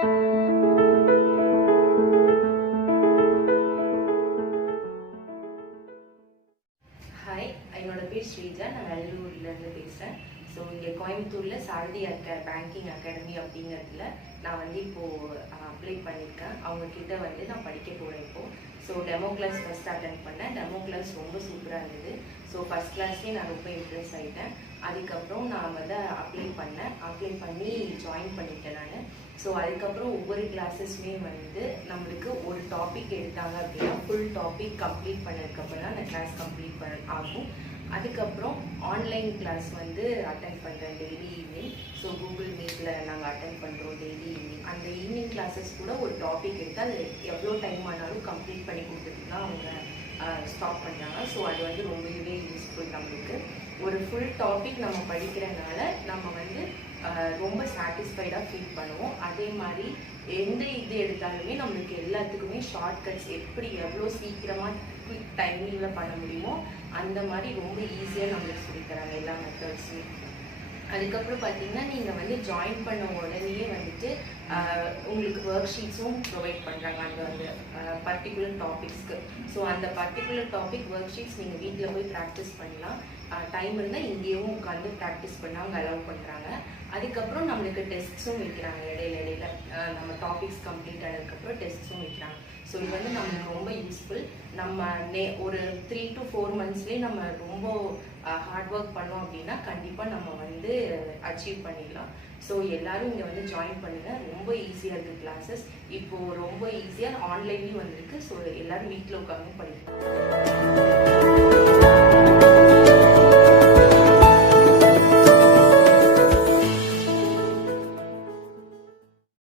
Hi, என்னோட பேர் ஸ்ரீஜா. நான் வெள்ளூர்லேருந்து பேசுகிறேன். ஸோ இங்கே கோயம்புத்தூரில் சாரதி பேங்கிங் அகாடமி அப்படிங்கிறதுல நான் வந்து இப்போது அப்ளை பண்ணியிருக்கேன். அவங்கக்கிட்ட வந்து நான் படிக்க போகிறேன் இப்போது. So demo class first attend பண்ணேன். டெமோ கிளாஸ் ரொம்ப சூப்பராக இருந்தது. ஸோ ஃபஸ்ட் கிளாஸ்லேயே நான் ரொம்ப இம்ப்ரெஸ் ஆகிட்டேன். அதுக்கப்புறம் நான் வந்து அப்ளை பண்ணி ஜாயின் பண்ணிட்டேன் நான். ஸோ அதுக்கப்புறம் ஒவ்வொரு கிளாஸஸுமே வந்து நம்மளுக்கு ஒரு டாபிக் எடுத்தாங்க அப்படின்னா ஃபுல் டாபிக் கம்ப்ளீட் பண்ணதுக்கப்புறம் தான் அந்த கிளாஸ் கம்ப்ளீட் ஆகும். அதுக்கப்புறம் ஆன்லைன் கிளாஸ் வந்து அட்டென்ட் பண்ணுறேன் டெய்லி ஈவினிங். ஸோ கூகுள் மீட்டில் நாங்கள் அட்டென்ட் பண்ணுறோம் டெய்லி ஈவினிங். அந்த ஈவினிங் கிளாஸஸ் கூட ஒரு டாபிக் எடுத்து அது எவ்வளோ டைம் ஆனாலும் கம்ப்ளீட் பண்ணி கொடுத்துட்டு தான் அவங்க ஸ்டாப் பண்ணுறாங்க. ஸோ அது வந்து ரொம்பவே யூஸ்ஃபுல். நம்மளுக்கு ஒரு ஃபுல் டாபிக் நம்ம படிக்கிறதுனால நம்ம வந்து ரொம்ப சாட்டிஸ்ஃபைடாக ஃபீல் பண்ணுவோம். அதே மாதிரி எந்த இது எடுத்தாலுமே நம்மளுக்கு எல்லாத்துக்குமே ஷார்ட்கட்ஸ் எப்படி எவ்வளோ சீக்கிரமாக குயிக் டைமிங்கில் பண்ண முடியுமோ அந்த மாதிரி ரொம்ப ஈஸியாக நம்மளுக்கு சொல்லித்தராங்க எல்லா மெத்தட்ஸுமே. அதுக்கப்புறம் பார்த்தீங்கன்னா நீங்கள் வந்து ஜாயின் பண்ண உடனேயே வந்துட்டு உங்களுக்கு ஒர்க் ஷீட்ஸும் ப்ரொவைட் பண்ணுறாங்க அந்த பர்டிகுலர் டாபிக்ஸ்க்கு. ஸோ அந்த பர்டிகுலர் டாபிக் ஒர்க் ஷீட்ஸ் நீங்கள் வீட்டில் போய் ப்ராக்டிஸ் பண்ணலாம். டைம் இருந்தால் இங்கேயும் உட்காந்து ப்ராக்டிஸ் பண்ண அவங்க அலோவ் பண்ணுறாங்க. அதுக்கப்புறம் நம்மளுக்கு டெஸ்ட்ஸும் வைக்கிறாங்க இடையில நம்ம டாபிக்ஸ் கம்ப்ளீட் ஆனதுக்கப்புறம் டெஸ்ட்ஸும் வைக்கிறாங்க. ஸோ இது வந்து நம்மளுக்கு ரொம்ப யூஸ்ஃபுல். நம்ம ஒரு 3 to 4 monthsலேயே நம்ம ரொம்ப ஹார்ட் ஒர்க் பண்ணோம் அப்படின்னா கண்டிப்பாக நம்ம வந்து அச்சீவ் பண்ணிடலாம். ஸோ எல்லோரும் இங்கே வந்து ஜாயின் பண்ணுங்கள். ரொம்ப ஈஸியாக இருக்குது கிளாஸஸ். இப்போது ரொம்ப ஈஸியாக ஆன்லைன்லேயும் வந்திருக்கு. ஸோ எல்லோரும் வீட்டில் உட்காந்து படிக்கலாம்.